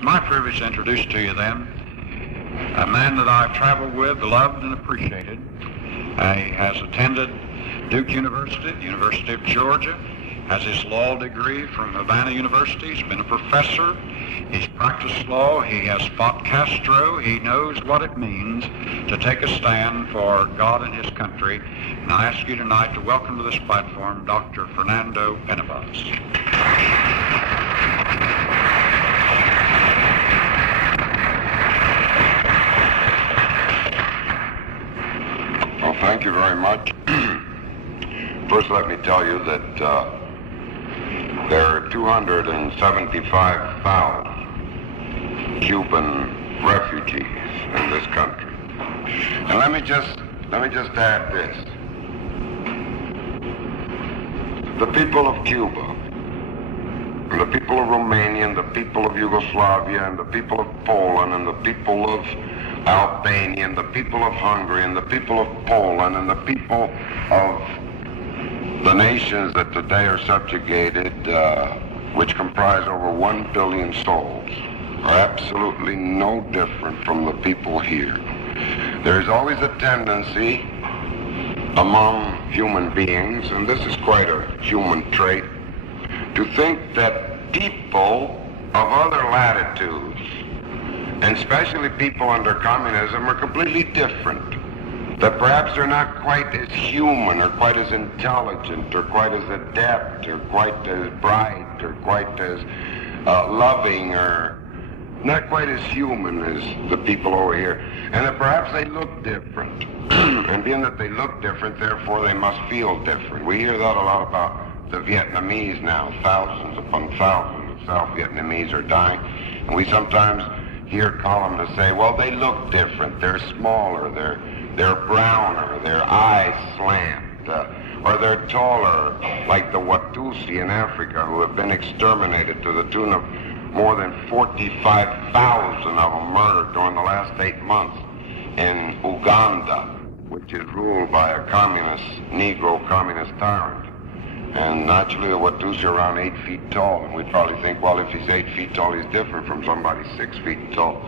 It's my privilege to introduce to you then a man that I've traveled with, loved, and appreciated. He has attended Duke University, the University of Georgia, has his law degree from Havana University. He's been a professor. He's practiced law. He has fought Castro. He knows what it means to take a stand for God and his country. And I ask you tonight to welcome to this platform Dr. Fernando Penabaz. Well, thank you very much. First, let me tell you that there are 275,000 Cuban refugees in this country. And let me just add this. The people of Cuba, and the people of Romania, and the people of Yugoslavia, and the people of Poland, and the people of Albania, and the people of Hungary, and the people of Poland, and the people of the nations that today are subjugated, which comprise over 1 billion souls, are absolutely no different from the people here. There is always a tendency among human beings, and this is quite a human trait, to think that people of other latitudes, and especially people under communism, are completely different. That perhaps they're not quite as human, or quite as intelligent, or quite as adept, or quite as bright, or quite as loving, or not quite as human as the people over here. And that perhaps they look different. And being that they look different, therefore they must feel different. We hear that a lot about the Vietnamese now. Thousands upon thousands of South Vietnamese are dying. And we sometimes hear columnists say, well, they look different. They're smaller, they're browner, their eyes slant, or they're taller, like the Watusi in Africa, who have been exterminated to the tune of more than 45,000 of them murdered during the last 8 months in Uganda, which is ruled by a communist, Negro communist tyrant. And naturally the Watusi are around 8 feet tall, and we probably think, well, if he's 8 feet tall, he's different from somebody 6 feet tall.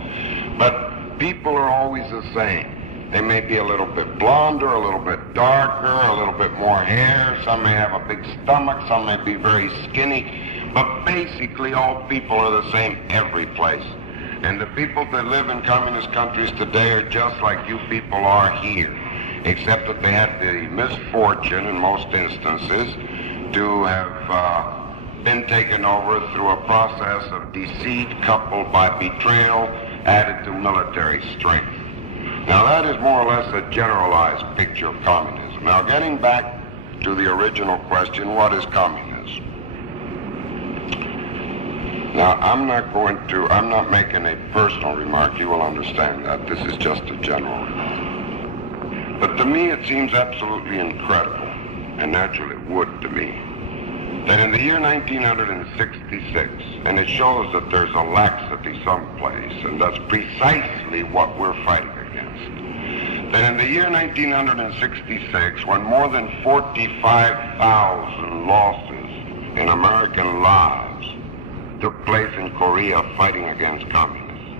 But people are always the same. They may be a little bit blonder, a little bit darker, a little bit more hair. Some may have a big stomach, some may be very skinny. But basically, all people are the same every place. And the people that live in communist countries today are just like you people are here, except that they had the misfortune, in most instances, to have been taken over through a process of deceit coupled by betrayal added to military strength. Now that is more or less a generalized picture of communism. Now getting back to the original question, what is communism? Now I'm not making a personal remark, you will understand that. This is just a general remark. But to me it seems absolutely incredible, and naturally it would to me, that in the year 1966, and it shows that there's a laxity someplace, and that's precisely what we're fighting against. That in the year 1966, when more than 45,000 losses in American lives took place in Korea fighting against communists,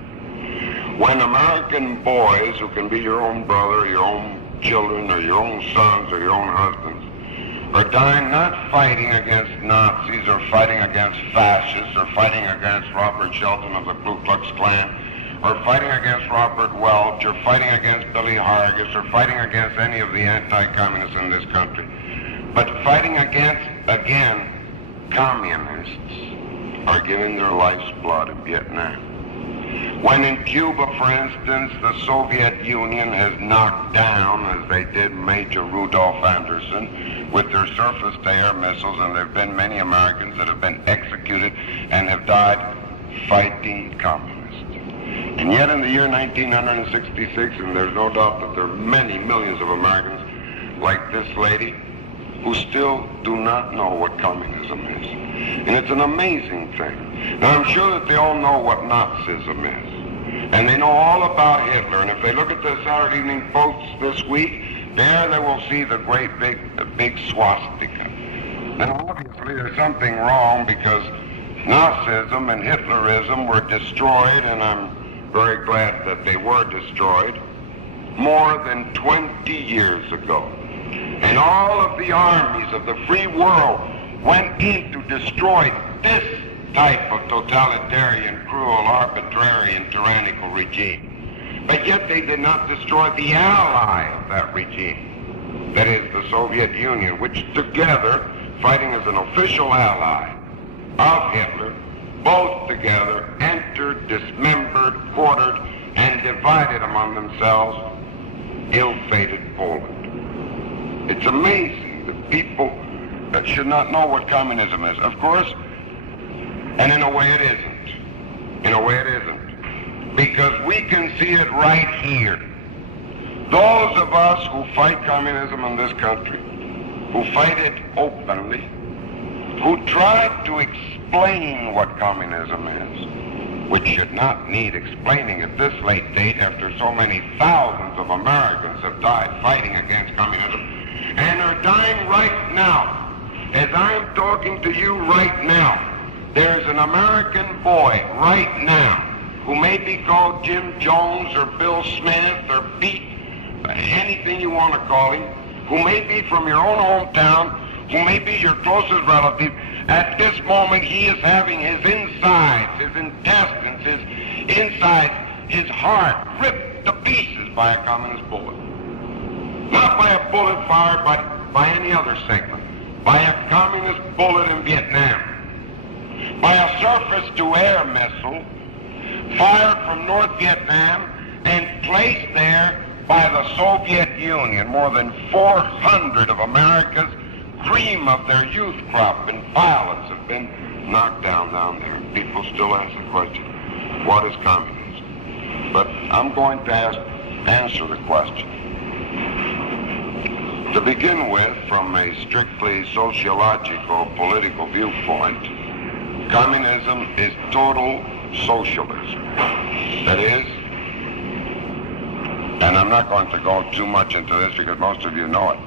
when American boys, who can be your own brother, your own children, or your own sons, or your own husbands, are dying not fighting against Nazis, or fighting against fascists, or fighting against Robert Shelton of the Ku Klux Klan, or fighting against Robert Welch, or fighting against Billy Hargis, or fighting against any of the anti-communists in this country, but fighting against, again, communists, are giving their life's blood in Vietnam. When in Cuba, for instance, the Soviet Union has knocked down, as they did Major Rudolph Anderson, with their surface-to-air missiles, and there have been many Americans that have been executed and have died fighting communists. And yet in the year 1966, and there's no doubt that there are many millions of Americans like this lady who still do not know what communism is. And it's an amazing thing. Now I'm sure that they all know what Nazism is. And they know all about Hitler. And if they look at the Saturday Evening Post this week, there they will see the great big swastika. Now obviously there's something wrong, because Nazism and Hitlerism were destroyed, and I'm very glad that they were destroyed, more than 20 years ago. And all of the armies of the free world went in to destroy this type of totalitarian, cruel, arbitrary, and tyrannical regime. But yet they did not destroy the ally of that regime, that is the Soviet Union, which together, fighting as an official ally of Hitler, both together entered, dismembered, quartered, and divided among themselves ill-fated Poland. It's amazing that people that should not know what communism is. Of course, and in a way it isn't. In a way it isn't. Because we can see it right here. Those of us who fight communism in this country, who fight it openly, who try to explain what communism is, which should not need explaining at this late date after so many thousands of Americans have died fighting against communism, and are dying right now. As I'm talking to you right now, there's an American boy right now who may be called Jim Jones or Bill Smith or Pete, anything you want to call him, who may be from your own hometown, who may be your closest relative. At this moment, he is having his insides, his intestines, his insides, his heart ripped to pieces by a communist bullet. Not by a bullet fired by any other segment, by a communist bullet in Vietnam, by a surface-to-air missile fired from North Vietnam and placed there by the Soviet Union. More than 400 of America's cream of their youth crop and pilots have been knocked down there. People still ask the question, what is communism? But I'm going to answer the question. To begin with, from a strictly sociological, political viewpoint, communism is total socialism. That is, and I'm not going to go too much into this because most of you know it,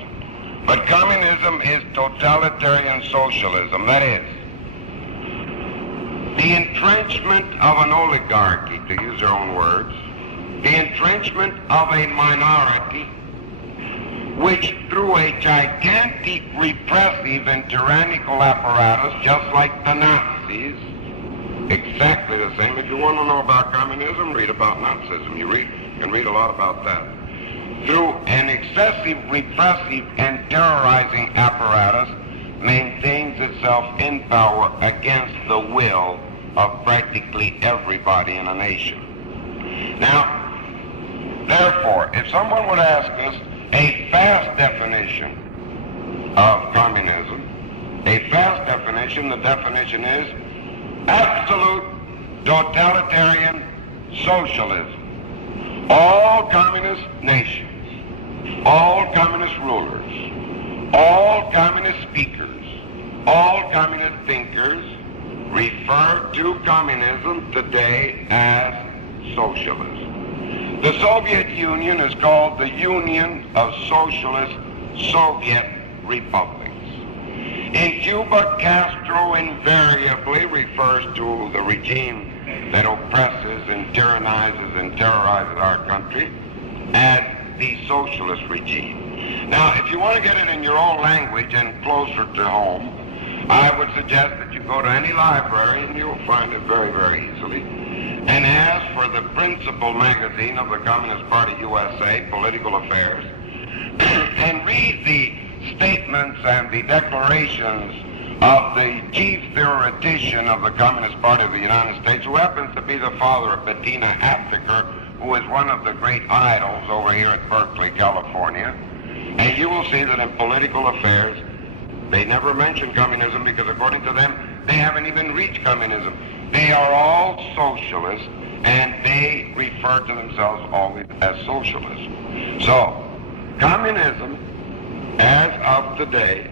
but communism is totalitarian socialism. That is, the entrenchment of an oligarchy, to use their own words, the entrenchment of a minority which through a gigantic repressive and tyrannical apparatus, just like the Nazis, exactly the same. If you want to know about communism, read about Nazism. You can read a lot about that. Through an excessive repressive and terrorizing apparatus, maintains itself in power against the will of practically everybody in a nation. Now, therefore, if someone would ask us a fast definition of communism, a fast definition, the definition is absolute totalitarian socialism. All communist nations, all communist rulers, all communist speakers, all communist thinkers refer to communism today as socialism. The Soviet Union is called the Union of Socialist Soviet Republics. In Cuba, Castro invariably refers to the regime that oppresses and tyrannizes and terrorizes our country as the socialist regime. Now, if you want to get it in your own language and closer to home, I would suggest that you go to any library, and you'll find it very, very easily, and ask for the principal magazine of the Communist Party USA, Political Affairs, and read the statements and the declarations of the chief theoretician of the Communist Party of the United States, who happens to be the father of Bettina Aptheker, who is one of the great idols over here at Berkeley, California. And you will see that in Political Affairs, they never mention communism because according to them, they haven't even reached communism. They are all socialists, and they refer to themselves always as socialists. So, communism, as of today,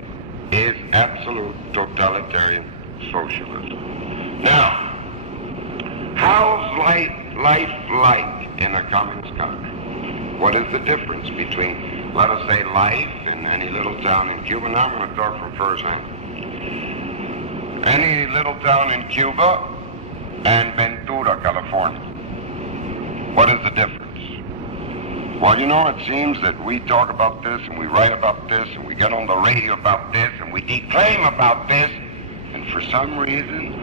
is absolute totalitarian socialism. Now, how's life like in a communist country? What is the difference between, let us say, life in any little town in Cuba? Now I'm going to talk from first hand. any little town in Cuba and Ventura, California. What is the difference? Well, you know, it seems that we talk about this and we write about this and we get on the radio about this and we declaim about this, and for some reason,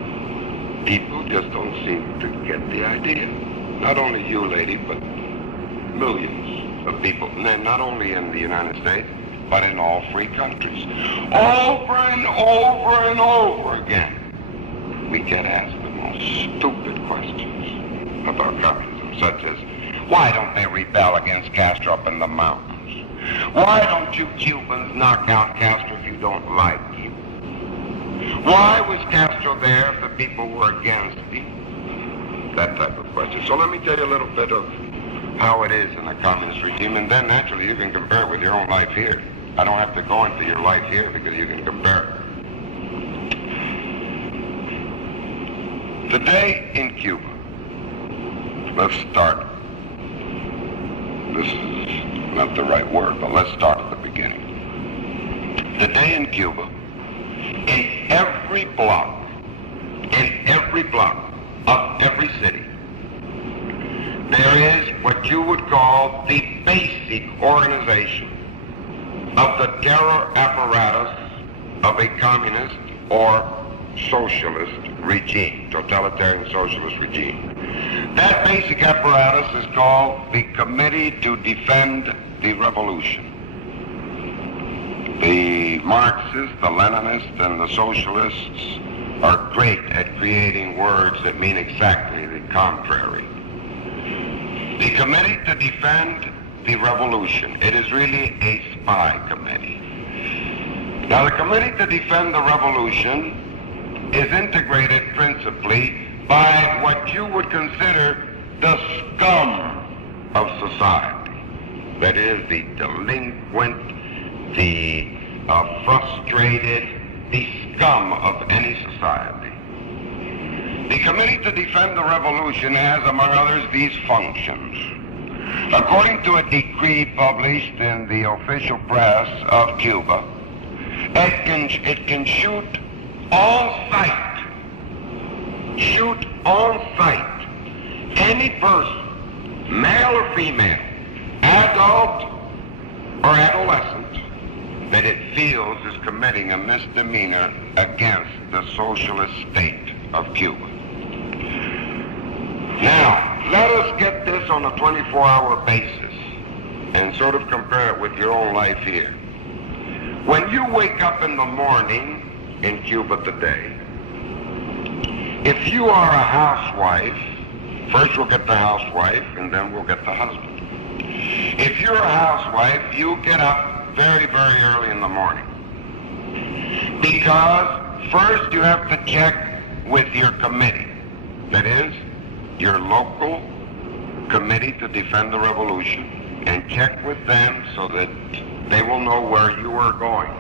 people just don't seem to get the idea. Not only you, lady, but millions of people, and not only in the United States, but in all free countries. Over and over and over again, we get asked the most stupid questions about communism, such as, why don't they rebel against Castro up in the mountains? Why don't you Cubans knock out Castro if you don't like him? Why was Castro there if the people were against him? That type of question. So let me tell you a little bit of how it is in a communist regime, and then naturally you can compare it with your own life here. I don't have to go into your life here because you can compare it. Today in Cuba, let's start. This is not the right word, but let's start at the beginning. Today in Cuba, in every block of every city, there is what you would call the basic organization of the terror apparatus of a communist or socialist regime, totalitarian socialist regime. That basic apparatus is called the Committee to Defend the Revolution. The Marxists, the Leninists, and the Socialists are great at creating words that mean exactly the contrary. The Committee to Defend the Revolution, it is really a spy committee. Now, the Committee to Defend the Revolution is integrated principally by what you would consider the scum of society. That is, the delinquent, the frustrated, the scum of any society. The Committee to Defend the Revolution has, among others, these functions. According to a decree published in the official press of Cuba, it can shoot on sight any person, male or female, adult or adolescent, that it feels is committing a misdemeanor against the socialist state of Cuba. Now, let us get this on a 24-hour basis and sort of compare it with your own life here. When you wake up in the morning in Cuba today, if you are a housewife, first we'll get the housewife and then we'll get the husband. If you're a housewife, you get up very, very early in the morning. Because first you have to check with your committee. That is, your local Committee to Defend the Revolution, and check with them so that they will know where you are going.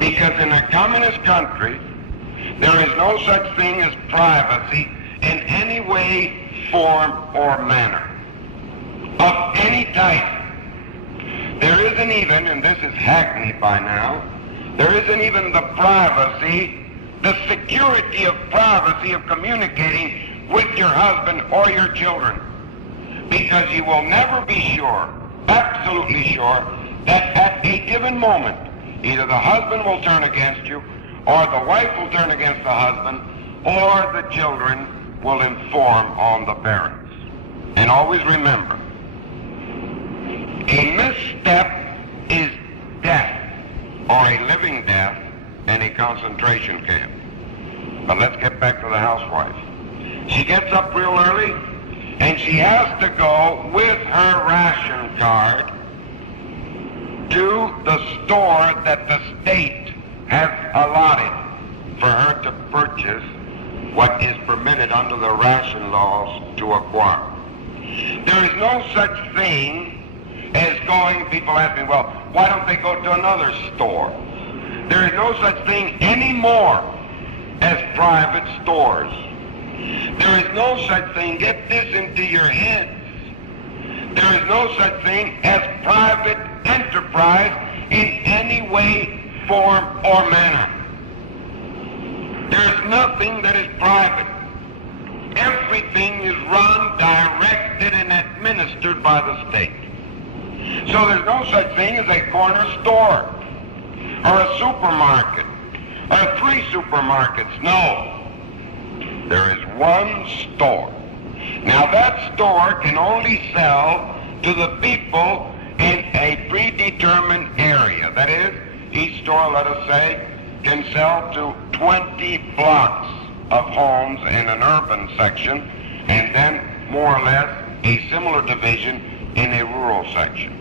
Because in a communist country, there is no such thing as privacy in any way, form, or manner, of any type. There isn't even, and this is hackneyed by now, there isn't even the privacy, the security of privacy of communicating with your husband or your children. Because you will never be sure, absolutely sure, that at a given moment, either the husband will turn against you, or the wife will turn against the husband, or the children will inform on the parents. And always remember, a misstep is death, or a living death in a concentration camp. But let's get back to the housewife. She gets up real early, and she has to go with her ration card to the store that the state has allotted for her to purchase what is permitted under the ration laws to acquire. There is no such thing as going, people ask me, well, why don't they go to another store? There is no such thing anymore as private stores. There is no such thing, get this into your heads, there is no such thing as private enterprise in any way, form, or manner. There's nothing that is private. Everything is run, directed, and administered by the state. So there's no such thing as a corner store or a supermarket or 3 supermarkets. No. There is one store. Now that store can only sell to the people in a predetermined area. That is, each store, let us say, can sell to 20 blocks of homes in an urban section, and then more or less a similar division in a rural section.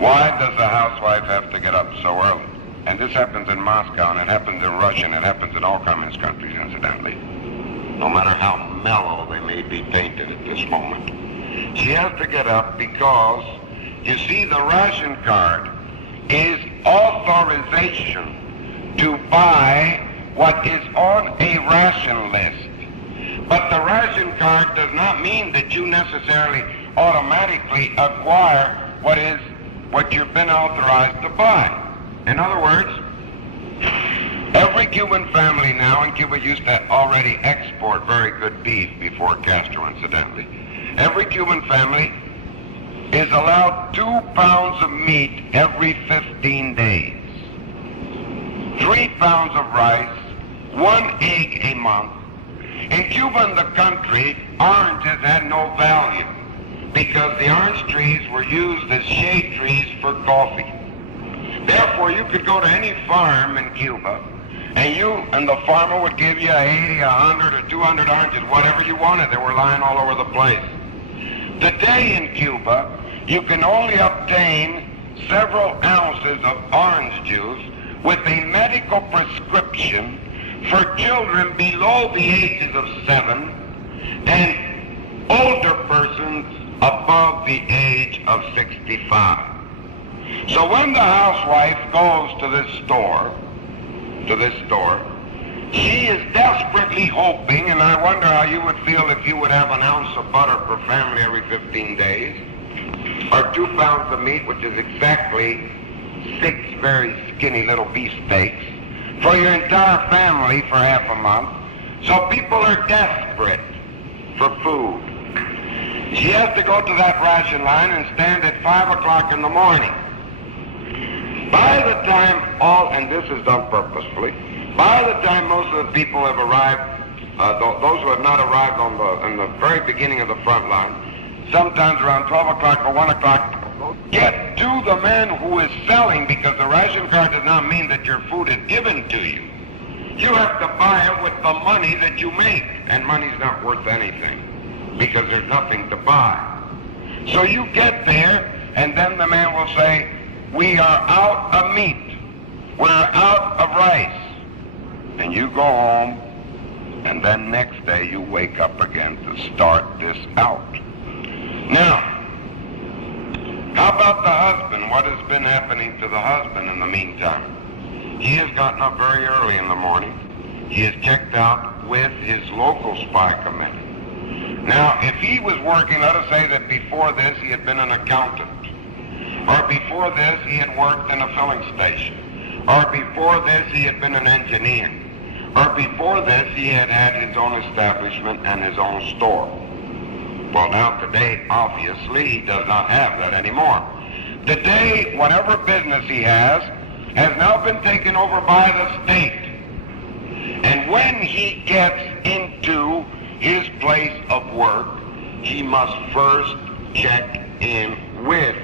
Why does the housewife have to get up so early? And this happens in Moscow, and it happens in Russia, and it happens in all communist countries, incidentally. No matter how mellow they may be painted at this moment. She has to get up because, you see, the ration card is authorization to buy what is on a ration list. But the ration card does not mean that you necessarily automatically acquire what you've been authorized to buy. In other words, every Cuban family now, and Cuba used to already export very good beef before Castro, incidentally. Every Cuban family is allowed 2 pounds of meat every 15 days, 3 pounds of rice, 1 egg a month. In Cuba and the country, oranges had no value because the orange trees were used as shade trees for coffee. Therefore, you could go to any farm in Cuba, and the farmer would give you 80, 100, or 200 oranges, whatever you wanted. They were lying all over the place. Today in Cuba, you can only obtain several ounces of orange juice with a medical prescription for children below the ages of 7 and older persons above the age of 65. So when the housewife goes to this store, she is desperately hoping, and I wonder how you would feel if you would have an ounce of butter per family every 15 days, or 2 pounds of meat, which is exactly 6 very skinny little beefsteaks, for your entire family for half a month. So people are desperate for food. She has to go to that ration line and stand at 5 o'clock in the morning. By the time and this is done purposefully, by the time most of the people have arrived, those who have not arrived in the very beginning of the front line, sometimes around 12 o'clock or 1 o'clock, get to the man who is selling, because the ration card does not mean that your food is given to you. You have to buy it with the money that you make, and money's not worth anything because there's nothing to buy. So you get there, and then the man will say, "We are out of meat. We're out of rice." And you go home, and then next day you wake up again to start this out. Now, how about the husband? What has been happening to the husband in the meantime? He has gotten up very early in the morning. He is checked out with his local spy committee. Now, if he was working, let us say that before this he had been an accountant, or before this he had worked in a filling station, or before this he had been an engineer, or before this he had had his own establishment and his own store. Well, now today, obviously, he does not have that anymore. Today, whatever business he has now been taken over by the state. And when he gets into his place of work, he must first check in with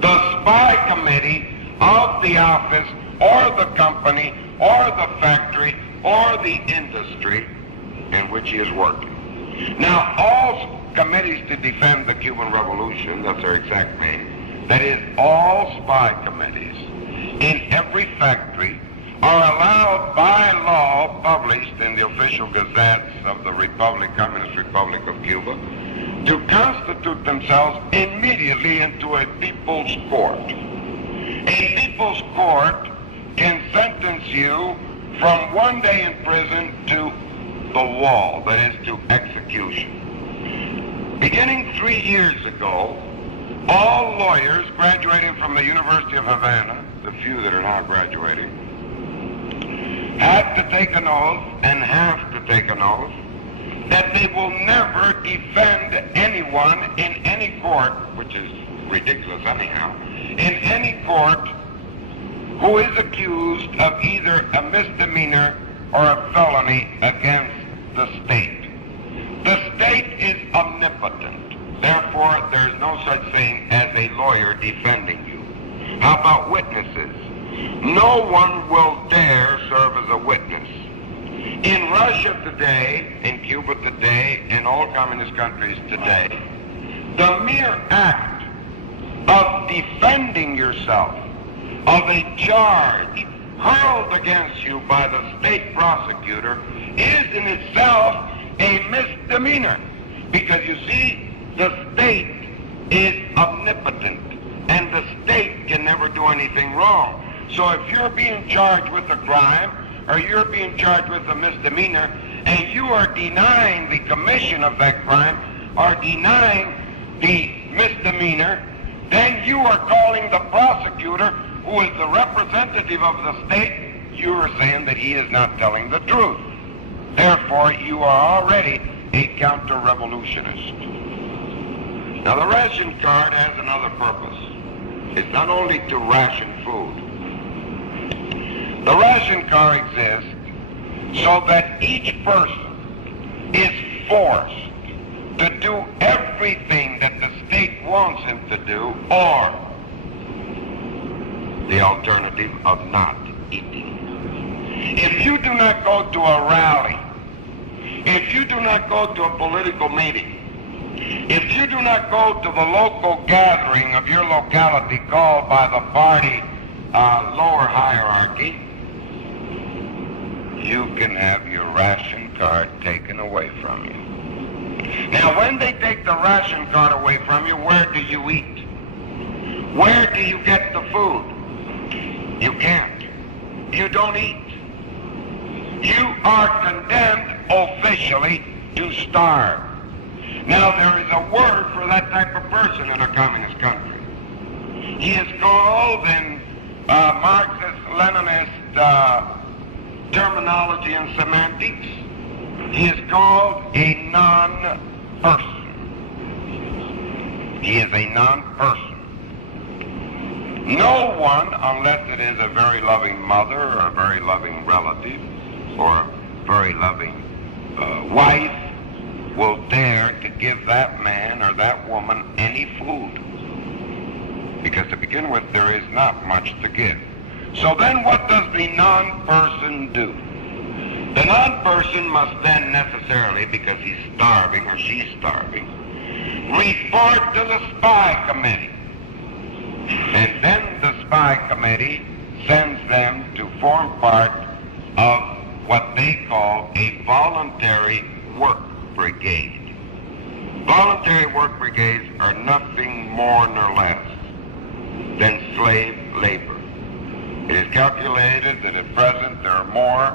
the spy committee of the office or the company or the factory or the industry in which he is working. Now, all committees to defend the Cuban Revolution, that's their exact name, that is, all spy committees in every factory are allowed by law, published in the official gazettes of the Communist Republic of Cuba, to constitute themselves immediately into a people's court. A people's court can sentence you from 1 day in prison to the wall, that is, to execution. Beginning 3 years ago, all lawyers graduating from the University of Havana, the few that are now graduating, had to take an oath and have to take an oath that they will never defend anyone in any court, which is ridiculous anyhow, in any court who is accused of either a misdemeanor or a felony against the state. The state is omnipotent. Therefore, there's no such thing as a lawyer defending you. How about witnesses? No one will dare serve as a witness. In Russia today, in Cuba today, in all communist countries today, the mere act of defending yourself of a charge hurled against you by the state prosecutor is in itself a misdemeanor. Because you see, the state is omnipotent and the state can never do anything wrong. So if you're being charged with a crime or you're being charged with a misdemeanor and you are denying the commission of that crime or denying the misdemeanor, then you are calling the prosecutor, who is the representative of the state, you are saying that he is not telling the truth. Therefore, you are already a counter-revolutionist. Now, the ration card has another purpose. It's not only to ration food. The ration card exists so that each person is forced to do everything that the state wants him to do, or the alternative of not eating. If you do not go to a rally, if you do not go to a political meeting, if you do not go to the local gathering of your locality called by the party lower hierarchy, you can have your ration card taken away from you. Now, when they take the ration card away from you, where do you eat? Where do you get the food? You can't. You don't eat. You are condemned officially to starve. Now, there is a word for that type of person in a communist country. He is called, in Marxist-Leninist terminology and semantics, he is called a non-person. He is a non-person. No one, unless it is a very loving mother or a very loving relative or a very loving wife, will dare to give that man or that woman any food. Because to begin with, there is not much to give. So then what does the non-person do? The non-person must then necessarily, because he's starving or she's starving, report to the spy committee. And then the spy committee sends them to form part of what they call a voluntary work brigade. Voluntary work brigades are nothing more nor less than slave labor. It is calculated that at present there are more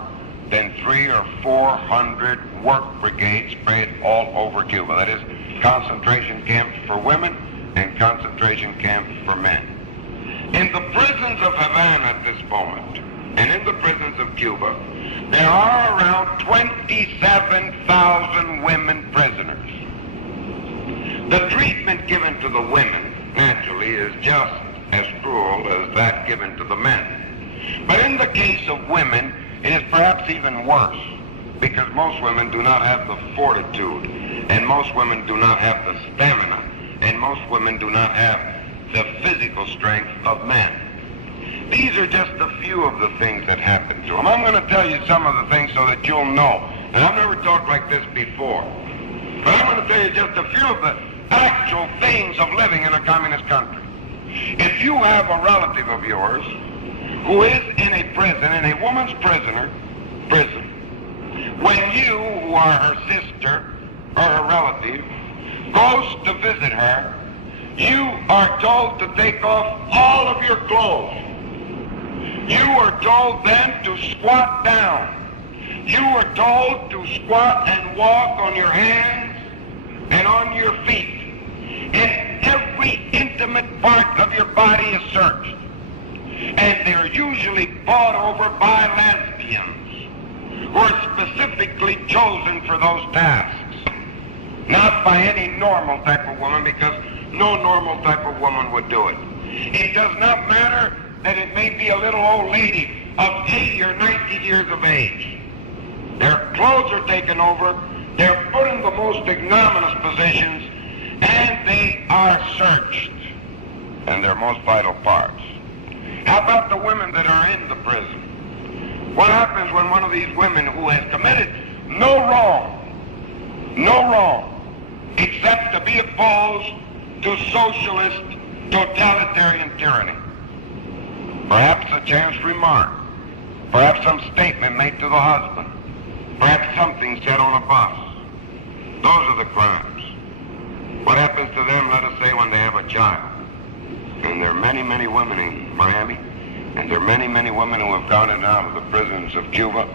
than 300 or 400 work brigades spread all over Cuba. That is, concentration camps for women and concentration camps for men. In the prisons of Havana at this moment, and in the prisons of Cuba, there are around 27,000 women prisoners. The treatment given to the women, naturally, is just as cruel as that given to the men. But in the case of women, it is perhaps even worse, because most women do not have the fortitude, and most women do not have the stamina, and most women do not have the physical strength of men. These are just a few of the things that happen to them. I'm going to tell you some of the things so that you'll know. And I've never talked like this before. But I'm going to tell you just a few of the actual things of living in a communist country. If you have a relative of yours who is in a prison, in a woman's prison, when you, who are her sister or her relative, goes to visit her, you are told to take off all of your clothes. You are told then to squat down. You are told to squat and walk on your hands and on your feet. And every intimate part of your body is searched. And they're usually bought over by lesbians. who are specifically chosen for those tasks. Not by any normal type of woman, because no normal type of woman would do it. It does not matter that it may be a little old lady of 80 or 90 years of age. Their clothes are taken over, they're put in the most ignominious positions, and they are searched, and their most vital parts. How about the women that are in the prison? What happens when one of these women who has committed no wrong, except to be opposed to socialist totalitarian tyranny? Perhaps a chance remark, perhaps some statement made to the husband, perhaps something said on a bus. Those are the crimes. What happens to them, let us say, when they have a child? And there are many, many women in Miami, and there are many, many women who have gone in and out of the prisons of Cuba,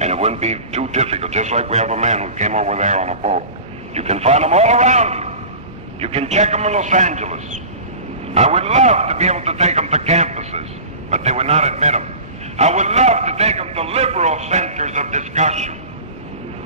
and it wouldn't be too difficult, just like we have a man who came over there on a boat. You can find them all around you. You can check them in Los Angeles. I would love to be able to take them to campuses, but they would not admit them. I would love to take them to liberal centers of discussion,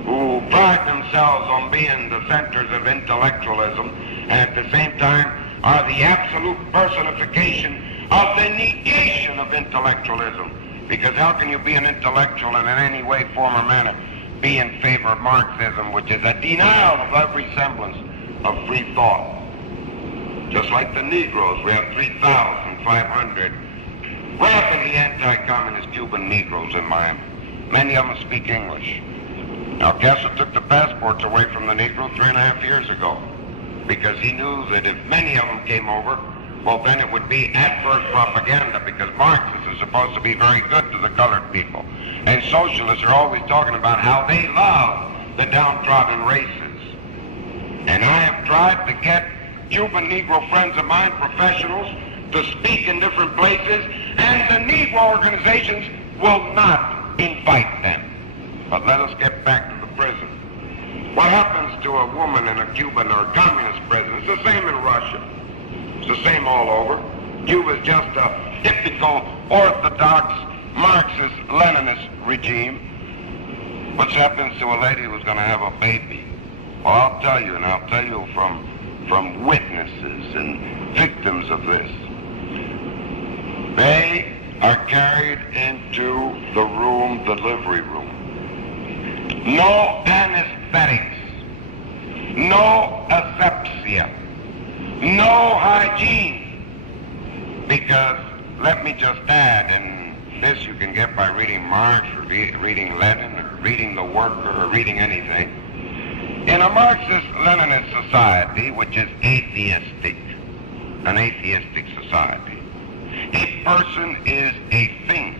who pride themselves on being the centers of intellectualism, and at the same time are the absolute personification of the negation of intellectualism. Because how can you be an intellectual and in any way, form, or manner be in favor of Marxism, which is a denial of every semblance of free thought? Just like the Negroes, we have 3,500 rapidly anti-communist Cuban Negroes in Miami. Many of them speak English. Now, Castro took the passports away from the Negro 3.5 years ago, because he knew that if many of them came over, well, then it would be adverse propaganda, because Marxists are supposed to be very good to the colored people. And socialists are always talking about how they love the downtrodden races. And I have tried to get Cuban Negro friends of mine, professionals, to speak in different places, and the Negro organizations will not invite them. But let us get back to the prison. What happens to a woman in a Cuban or communist prison? It's the same in Russia. It's the same all over. Cuba is just a typical orthodox Marxist-Leninist regime. What happens to a lady who's going to have a baby? Well, I'll tell you, and I'll tell you from witnesses and victims of this. They are carried into the room, delivery room. No anesthetics, no asepsia, no hygiene. Because, let me just add, and this you can get by reading Marx, or reading Lenin, or reading the Worker, or reading anything. In a Marxist-Leninist society, which is atheistic, an atheistic society, a person is a thing.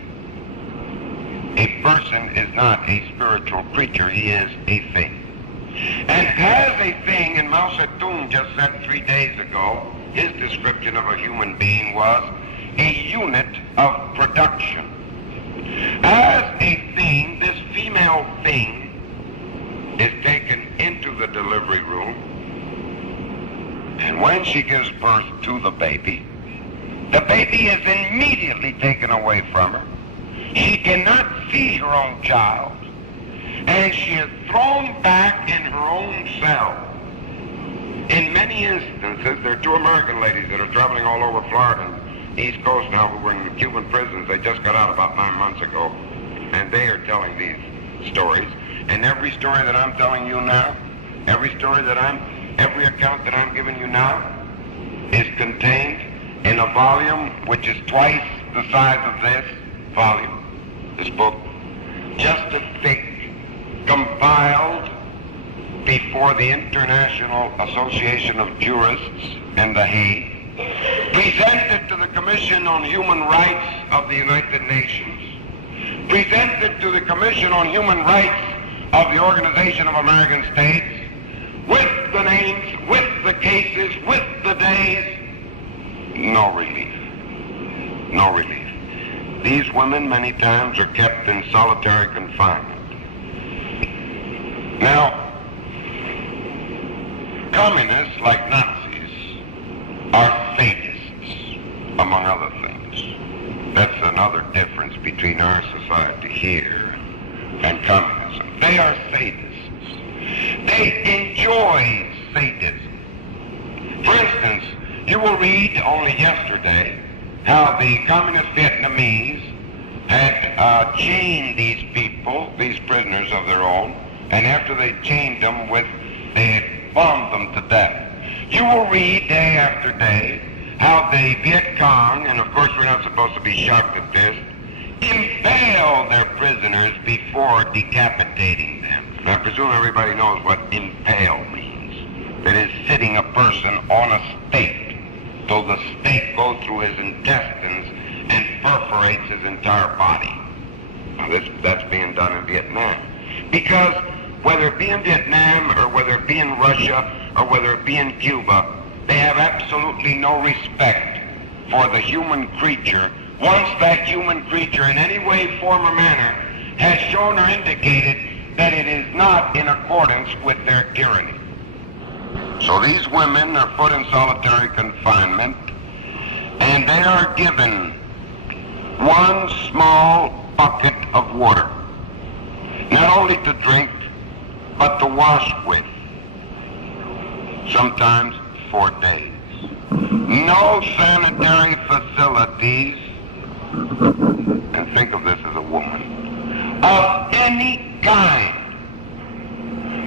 A person is not a spiritual creature, he is a thing. And as a thing, and Mao Zedong just said 3 days ago, his description of a human being was a unit of production. As a thing, this female thing is taken into the delivery room, and when she gives birth to the baby is immediately taken away from her. She cannot see her own child, and she is thrown back in her own cell. In many instances, there are 2 American ladies that are traveling all over Florida and East Coast now who were in the Cuban prisons. They just got out about 9 months ago, and they are telling these stories. And every story that I'm telling you now, every account that I'm giving you now is contained in a volume which is twice the size of this volume, this book, just as thick, compiled before the International Association of Jurists in The Hague, presented to the Commission on Human Rights of the United Nations, presented to the Commission on Human Rights of the Organization of American States, with the names, with the cases, with the days. No relief. No relief. These women many times are kept in solitary confinement. Now, communists, like Nazis, are fatists, among other things. That's another difference between our society here and communism. They are sadists. They enjoy sadism. For instance, you will read only yesterday how the communist Vietnamese had chained these people, these prisoners of their own, and after they chained them, they had bombed them to death. You will read day after day how the Viet Cong, and of course we're not supposed to be shocked at this, impale their prisoners before decapitating them. And I presume everybody knows what impale means. That is sitting a person on a stake, till the stake goes through his intestines and perforates his entire body. Now that's being done in Vietnam. Because whether it be in Vietnam or whether it be in Russia or whether it be in Cuba, they have absolutely no respect for the human creature once that human creature in any way, form, or manner has shown or indicated that it is not in accordance with their tyranny. So these women are put in solitary confinement, and they are given one small bucket of water, not only to drink, but to wash with, sometimes for days. No sanitary facilities, and think of this as a woman, of any kind.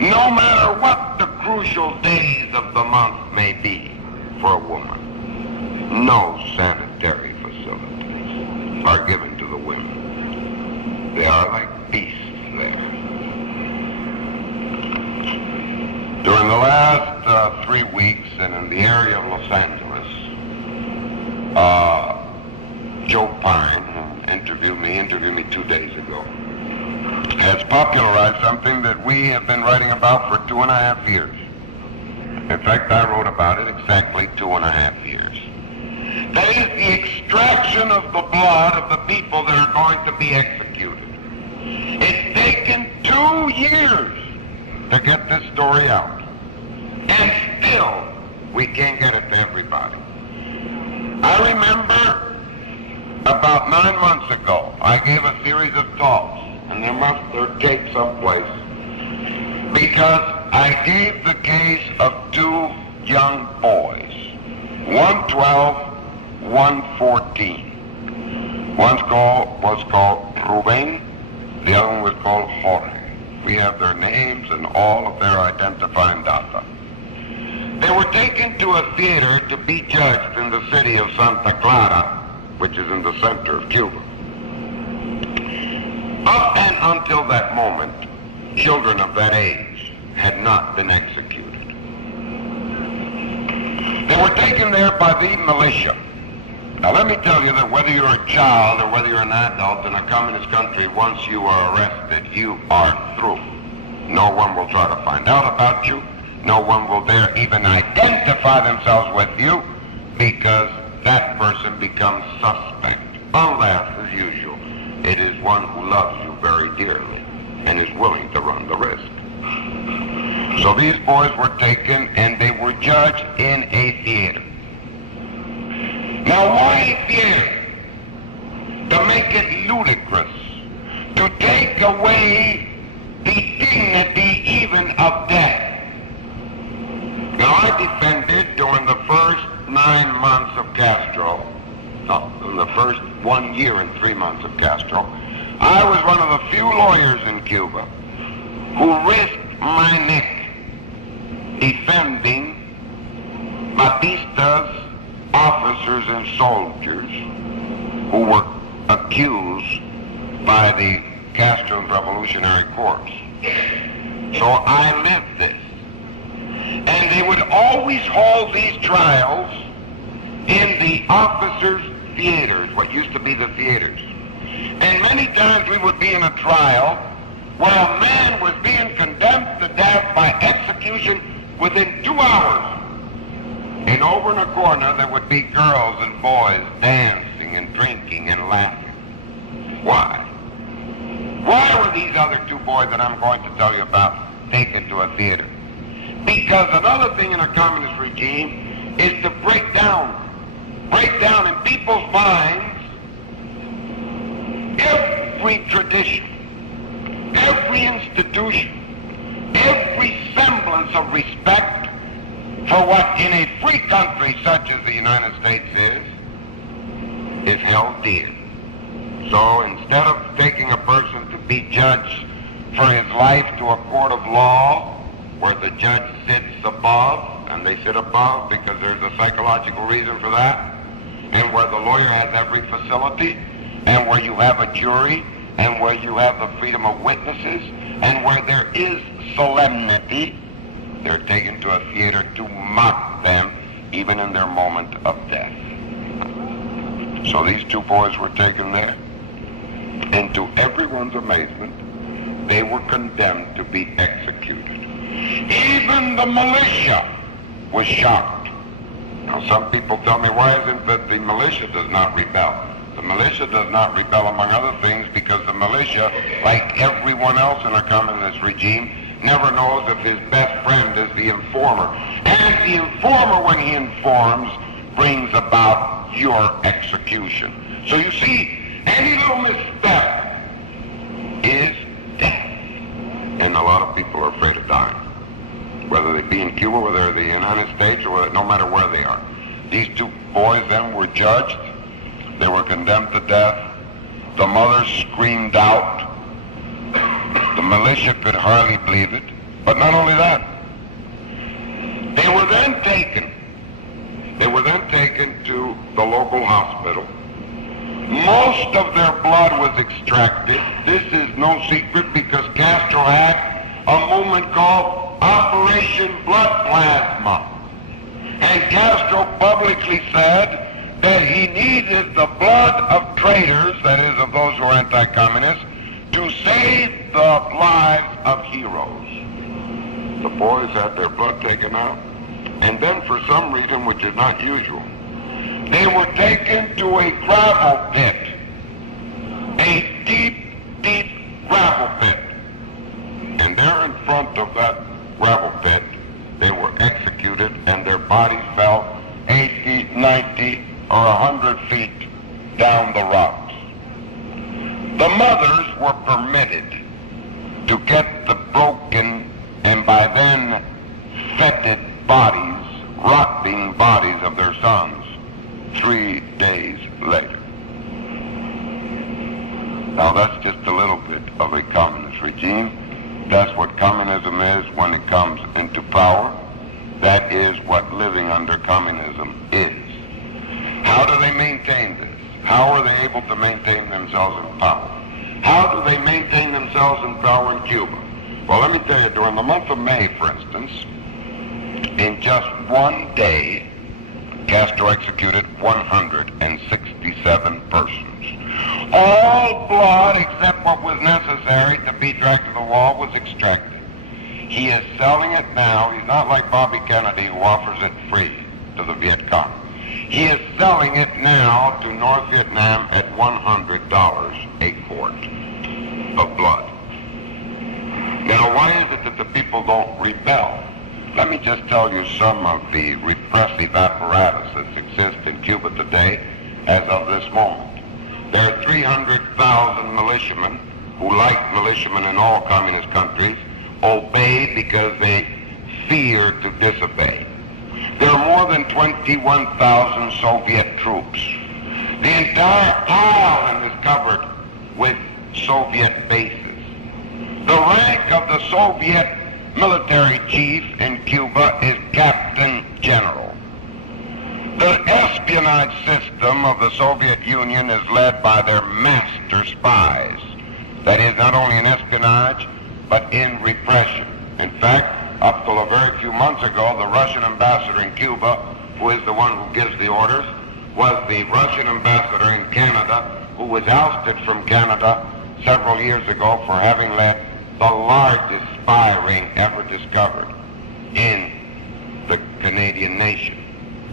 No matter what the crucial days of the month may be for a woman, no sanitary facilities are given to the women. They are like beasts there. During the last 3 weeks, and in the area of Los Angeles, Joe Pine, who interviewed me 2 days ago, has popularized something that we have been writing about for 2.5 years. In fact, I wrote about it exactly 2.5 years. That is the extraction of the blood of the people that are going to be executed. It's taken 2 years to get this story out. And still, we can't get it to everybody. I remember about 9 months ago, I gave a series of talks, and they're taped someplace, because I gave the case of 2 young boys, one 12, one 14. One was called Ruben, the other one was called Jorge. We have their names and all of their identifying data. They were taken to a theater to be judged in the city of Santa Clara, which is in the center of Cuba. Up and until that moment, children of that age had not been executed. They were taken there by the militia. Now let me tell you that whether you're a child or whether you're an adult in a communist country, once you are arrested, you are through. No one will try to find out about you. No one will dare even identify themselves with you, because that person becomes suspect, unless, as usual, it is one who loves you very dearly and is willing to run the risk. So these boys were taken and they were judged in a theater. Now why theater? To make it ludicrous, to take away the dignity even of death. Now I defended during the first 9 months of Castro, in the first 1 year and 3 months of Castro, I was one of the few lawyers in Cuba who risked my neck defending Batista's officers and soldiers who were accused by the Castro's Revolutionary Corps. So I lived this. And they would always hold these trials in the officers' theaters, what used to be the theaters. And many times we would be in a trial where a man was being condemned to death by execution within 2 hours. And over in a corner there would be girls and boys dancing and drinking and laughing. Why? Why were these other 2 boys that I'm going to tell you about taken to a theater? Because another thing in a communist regime is to break down in people's minds every tradition, every institution, every semblance of respect for what in a free country such as the United States is held dear. So instead of taking a person to be judged for his life to a court of law, where the judge sits above, and they sit above because there's a psychological reason for that, and where the lawyer has every facility, and where you have a jury, and where you have the freedom of witnesses, and where there is solemnity, they're taken to a theater to mock them even in their moment of death. So these two boys were taken there, and to everyone's amazement, they were condemned to be executed. Even the militia was shocked. Now some people tell me, why is it that the militia does not rebel? The militia does not rebel, among other things, because the militia, like everyone else in a communist regime, never knows if his best friend is the informer. And the informer, when he informs, brings about your execution. So you see, any little misstep is death. And a lot of people are afraid of dying. Whether they be in Cuba, whether they're in the United States, or no matter where they are. These two boys then were judged. They were condemned to death. The mothers screamed out. The militia could hardly believe it. But not only that, they were then taken to the local hospital. Most of their blood was extracted. This is no secret because Castro had a movement called Operation Blood Plasma. And Castro publicly said that he needed the blood of traitors, that is, of those who are anti-communist, to save the lives of heroes. The boys had their blood taken out, and then for some reason, which is not usual, they were taken to a gravel pit, a deep, deep gravel pit. And there in front of that gravel pit, they were executed, and their bodies fell 80, 90, or 100 feet down the rocks. The mothers were permitted to get the broken and by then fetid bodies, rotting bodies of their sons 3 days later. Now that's just a little bit of a communist regime. That's what communism is when it comes into power. That is what living under communism is. How do they maintain this? How are they able to maintain themselves in power? How do they maintain themselves in power in Cuba? Well, let me tell you, during the month of May, for instance, in just one day, Castro executed 167 persons. All blood, except what was necessary to be dragged to the wall, was extracted. He is selling it now. He's not like Bobby Kennedy, who offers it free to the Viet Cong. He is selling it now to North Vietnam at $100 a quart of blood. Now, why is it that the people don't rebel? Let me just tell you some of the repressive apparatus that exists in Cuba today as of this moment. There are 300,000 militiamen who, like militiamen in all communist countries, obey because they fear to disobey. There are more than 21,000 Soviet troops. The entire island is covered with Soviet bases. The rank of the Soviet military chief in Cuba is Captain General. The espionage system of the Soviet Union is led by their master spies. That is, not only in espionage, but in repression. In fact, up till a very few months ago, the Russian ambassador in Cuba, who is the one who gives the orders, was the Russian ambassador in Canada, who was ousted from Canada several years ago for having led the largest spy ring ever discovered in the Canadian nation.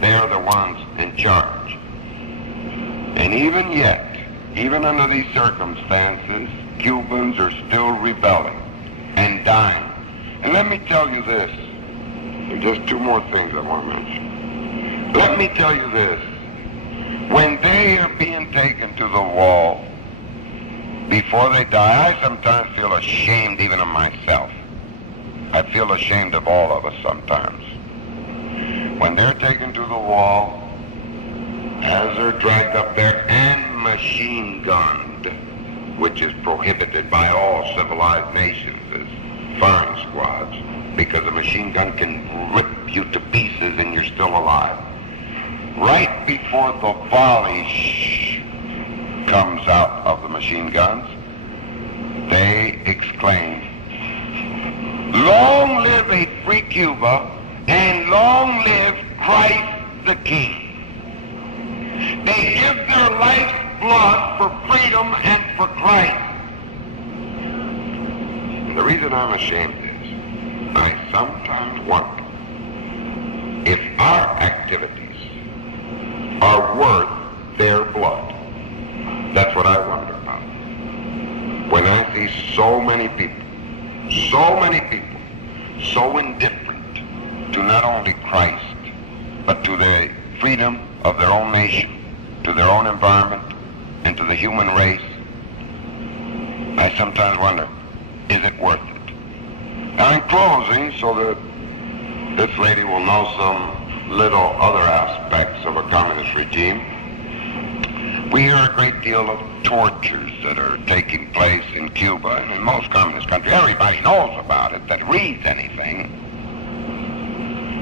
They're the ones in charge. And even yet, even under these circumstances, Cubans are still rebelling and dying. And let me tell you this, and just two more things I want to mention. Let me tell you this, when they are being taken to the wall, before they die. I sometimes feel ashamed even of myself. I feel ashamed of all of us sometimes. When they're taken to the wall, as they're dragged up there and machine gunned, which is prohibited by all civilized nations as firing squads, because a machine gun can rip you to pieces and you're still alive. Right before the volley comes out of the machine guns, they exclaim, "Long live a free Cuba, and long live Christ the King." They give their life's blood for freedom and for Christ. And the reason I'm ashamed is I sometimes wonder if our activities are worth their blood. That's what I wonder about. When I see so many people so indifferent to not only Christ, but to the freedom of their own nation, to their own environment, and to the human race, I sometimes wonder, is it worth it? Now in closing, so that this lady will know some little other aspects of a communist regime, we hear a great deal of tortures that are taking place in Cuba and in most communist countries. Everybody knows about it that reads anything.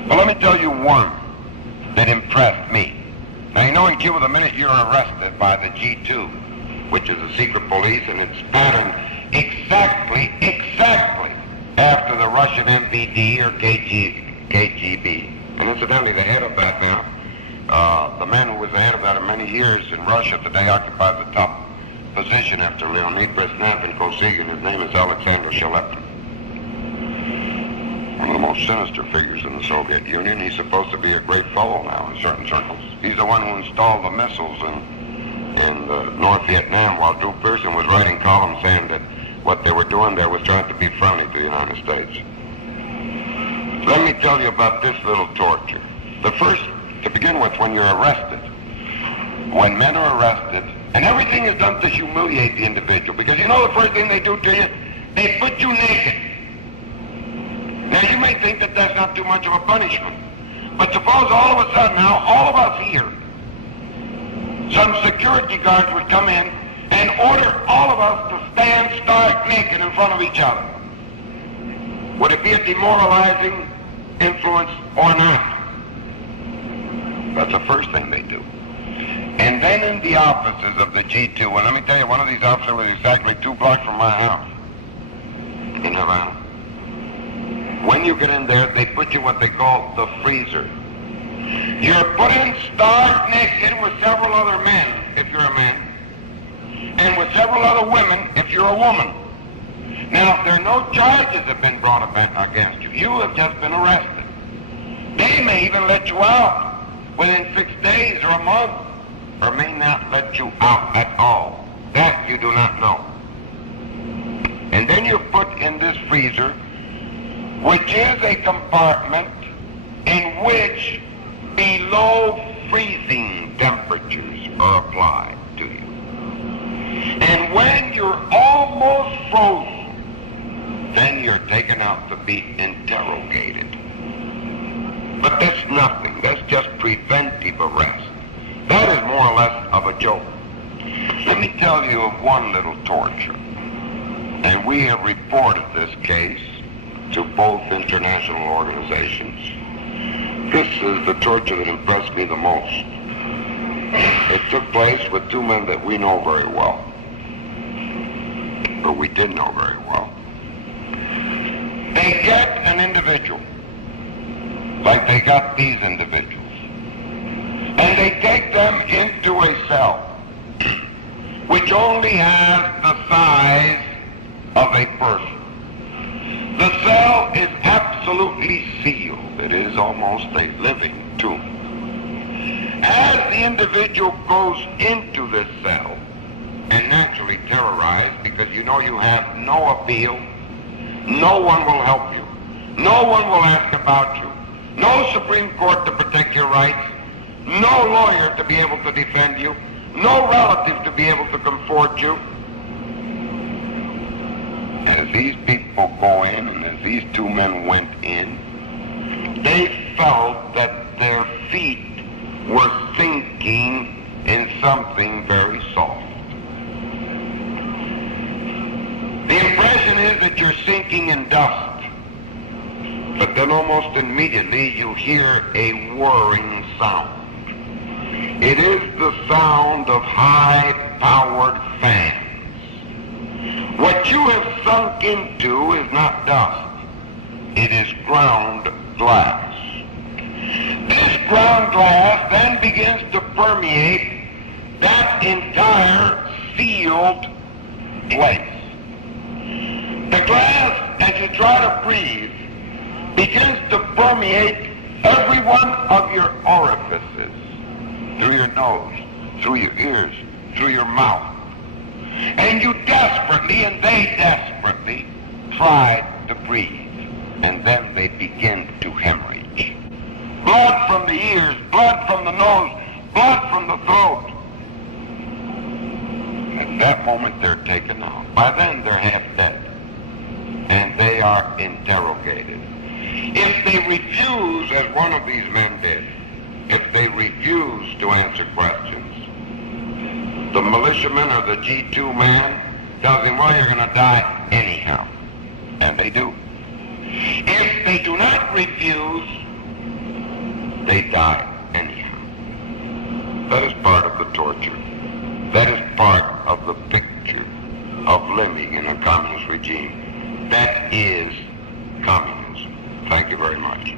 But let me tell you one that impressed me. Now, you know in Cuba, the minute you're arrested by the G2, which is a secret police, and it's patterned exactly after the Russian MVD or KGB. And incidentally, the head of that now, the man who was the head of that in many years in Russia today occupies the top position after Leonid Brezhnev and Kosygin. His name is Alexander Shalepin. One of the most sinister figures in the Soviet Union. He's supposed to be a great fellow now in certain circles. He's the one who installed the missiles in North Vietnam while Drew Pearson was writing columns saying that what they were doing there was trying to be friendly to the United States. Let me tell you about this little torture. The first, to begin with, when you're arrested, when men are arrested, and everything is done to humiliate the individual, because you know the first thing they do to you? They put you naked. Now you may think that that's not too much of a punishment, but suppose all of a sudden now, all of us here, some security guards would come in and order all of us to stand stark naked in front of each other. Would it be a demoralizing influence or not? That's the first thing they do. And then in the offices of the G2, and let me tell you, one of these officers was exactly 2 blocks from my house in Havana. When you get in there, they put you what they call the freezer. You're put in stark naked with several other men, if you're a man, and with several other women, if you're a woman. Now, there are no charges have been brought against you. You have just been arrested. They may even let you out within 6 days or a month, or may not let you out at all. That you do not know. And then you're put in this freezer, which is a compartment in which below freezing temperatures are applied to you. And when you're almost frozen, then you're taken out to be interrogated. But that's nothing. That's just preventive arrest. That is more or less of a joke. Let me tell you of one little torture. And we have reported this case to both international organizations. This is the torture that impressed me the most. It took place with 2 men that we know very well. But we did know very well. They get an individual, like they got these individuals, and they take them into a cell, which only has the size of a person. The cell is absolutely sealed. It is almost a living tomb. As the individual goes into this cell, and naturally terrorized, because you know you have no appeal, no one will help you, no one will ask about you, no Supreme Court to protect your rights, no lawyer to be able to defend you, no relative to be able to comfort you. As these people go in, and as these two men went in, they felt that their feet were sinking in something very soft. The impression is that you're sinking in dust, but then almost immediately you hear a whirring sound. It is the sound of high-powered fans. What you have sunk into is not dust. It is ground glass. This ground glass then begins to permeate that entire sealed place. The glass, as you try to breathe, begins to permeate every one of your orifices, through your nose, through your ears, through your mouth. And you desperately, and they desperately, try to breathe. And then they begin to hemorrhage. Blood from the ears, blood from the nose, blood from the throat. At that moment they're taken out. By then they're half dead. And they are interrogated. If they refuse, as one of these men did, if they refuse to answer questions, the militiaman or the G2 man tells him, well, you're going to die anyhow. And they do. If they do not refuse, they die anyhow. That is part of the torture. That is part of the picture of living in a communist regime. That is communism. Thank you very much.